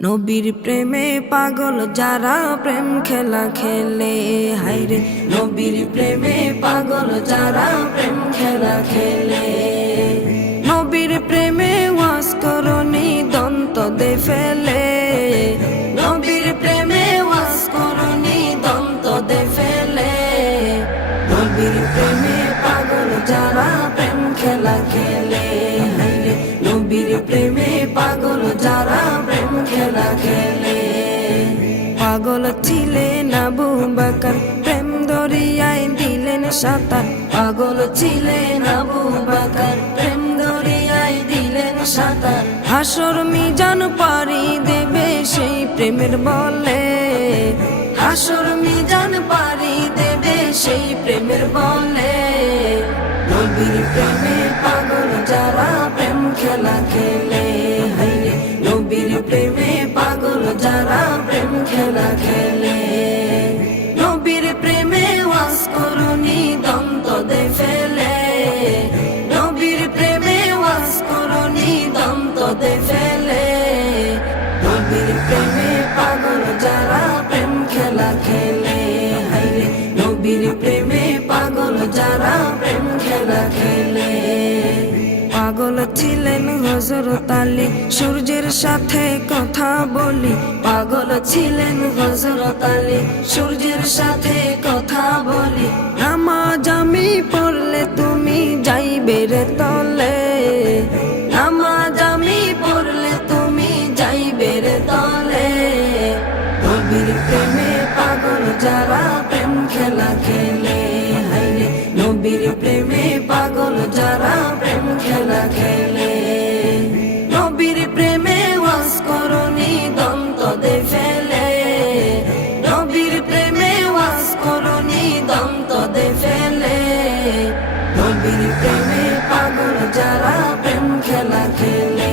নবীর প্রেমে পাগল যারা প্রেম খেলা খেলে, হায়রে নবীর প্রেমে পাগল যারা প্রেম খেলা খেলে। নবীর প্রেমে ওয়াজ করনি দন্ত দে ফেলে, নবীর প্রেমে ওয়াজ করনি দন্ত দে ফেলে। নবীর প্রেমে পাগল যারা প্রেম খেলা খেলে, হায়রে নবীর প্রেমে পাগল যারা প্রেম খেলা খেলে। পাগল ছিলেন আবু বকর, প্রেম দরিয়ায় দিলেন সাঁতার। পাগল ছিলেন আবু বকর, প্রেম দরিয়ায় দিলেন সাঁতার। হাসর মিজান পারি দেবে সেই প্রেমের বলে, হাসর মিজান পারি দেবে সেই প্রেমের বলে। নবীর প্রেমে পাগল যারা প্রেম খেলা খেলে, হায়রে নবীর প্রেমে পাগল যারা প্রেম খেলা খেলে। নবীর প্রেমে ওয়াজ করনি দন্ত দে ফেলে, নবীর প্রেমে ওয়াজ করনি দন্ত দে ফেলে। নবীর প্রেমে পাগল যারা প্রেম খেলা খেলে, হায়রে নবীর প্রেমে পাগল যারা প্রেম খেলা খেলে। পাগল ছিলেন হযরত আলী, সূর্যের সাথে কথা বলি। পাগল ছিলেন হযরত আলী, সূর্যের সাথে কথা বলি। নামাজ আমি পড়লে তুমি যাইবে রে তলে, নামাজ আমি পড়লে তুমি যাইবে রে তলে। নবীর প্রেমে পাগল যারা প্রেম খেলা খেলে, হায়রে নবীর প্রেমে পাগল যারা প্রেম খেলা খেলে। নবীর প্রেমে ওয়াজ করনি দন্ত দে ফেলে, নবীর প্রেমে ওয়াজ করনি দন্ত দে ফেলে। নবীর প্রেমে পাগল যারা প্রেম খেলা খেলে,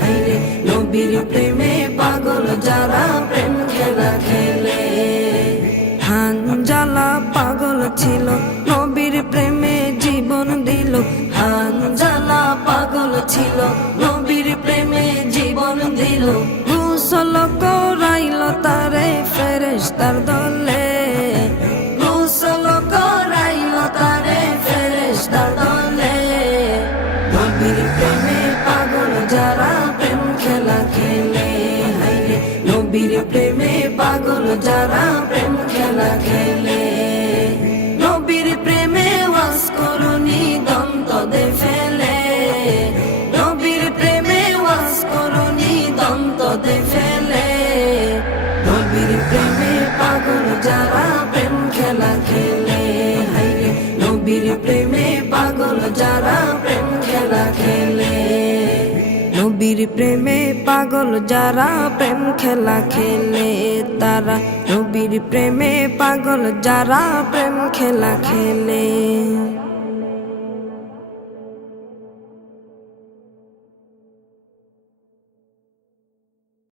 হায়রে নবীর প্রেমে পাগল যারা প্রেম খেলা খেলে। হানজালা পাগল ছিল, নবীর প্রেমে জীবন দিল। হানজালা পাগল ছিল, নবীর প্রেমে জীবন দিল। গোসল করাইল তারে ফেরেশতার দলে, গোসল করাইল তারে ফেরেশতার দলে। নবীর প্রেমে পাগল যারা প্রেম খেলা খেলে, হায়রে নবীর প্রেমে পাগল যারা প্রেম খেলা খেলে। নবীর প্রেমে ওয়াজ করনি দন্ত দে ফেলে, নবীর প্রেমে ওয়াজ করনি দন্ত দে ফেলে। নবীর প্রেমে পাগল যারা প্রেম খেলা খেলে, হায়রে নবীর প্রেমে পাগল যারা প্রেম খেলা খেলে। নবীর প্রেমে পাগল যারা প্রেম খেলা খেলে, তারা নবীর প্রেমে পাগল যারা প্রেম খেলা খেলে।